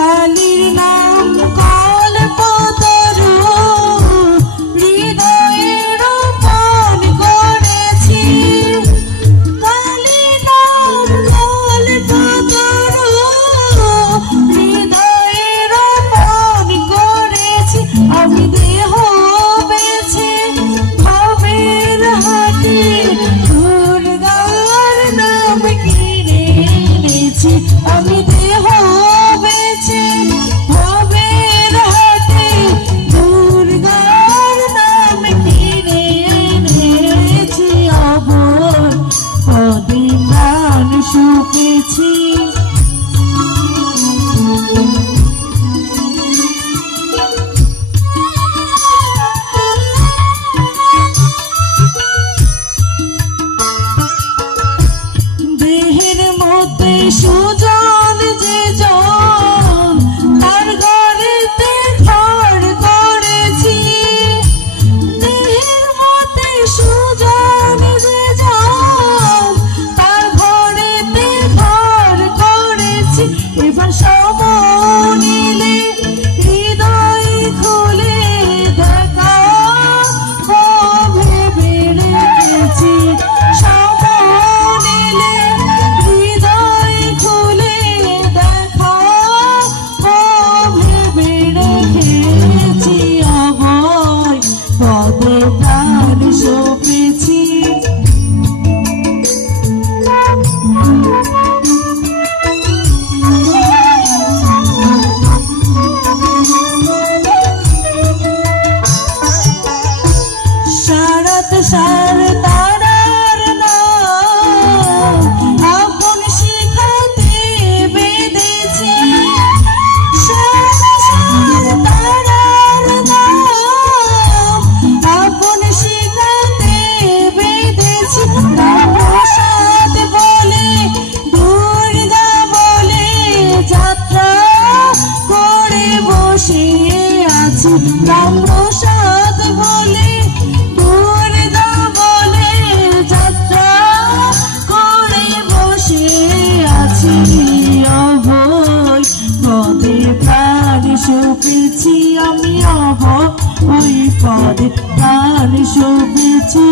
কালীর নাম কল্পতরু হৃদয়ে রোপণ করেছি। কালীর নাম কল্পতরু হৃদয়ে রোপণ করেছি। আমি দেহ বেছে ভবের হাটে দুর্গার নাম কিনে এনেছি। আমি দেহ বেছে ভবের হাটে দুর্গার নাম কিনে এনেছি। অবর পদে প্রাণ শুকেছি। দেহের মধ্যে সুজন যে জন তার ঘরেতে ঘর করেছি। দেহের মধ্যে সুজন যে জন তার ঘরেতে ঘর করেছি। এবার সময় নিলে হৃদয় খুলে দেখা ভেবে রেখেছি। পদে প্রাণ সপেছি। সারাত সার তারার নাম আপন শিখাতে বেঁধেছি। সারাত সার তারার নাম আপন শিখাতে বেঁধেছি। প্রসাদ বলে দুর্গা বলে যাত্রা করে বসে আছি। প্রসাদ বলে দুর্গা বলে যাত্রা করে বসে আছি। অভয় পদে প্রাণ সপেছি। আমি অভয় ওই পদে প্রাণ সপেছি।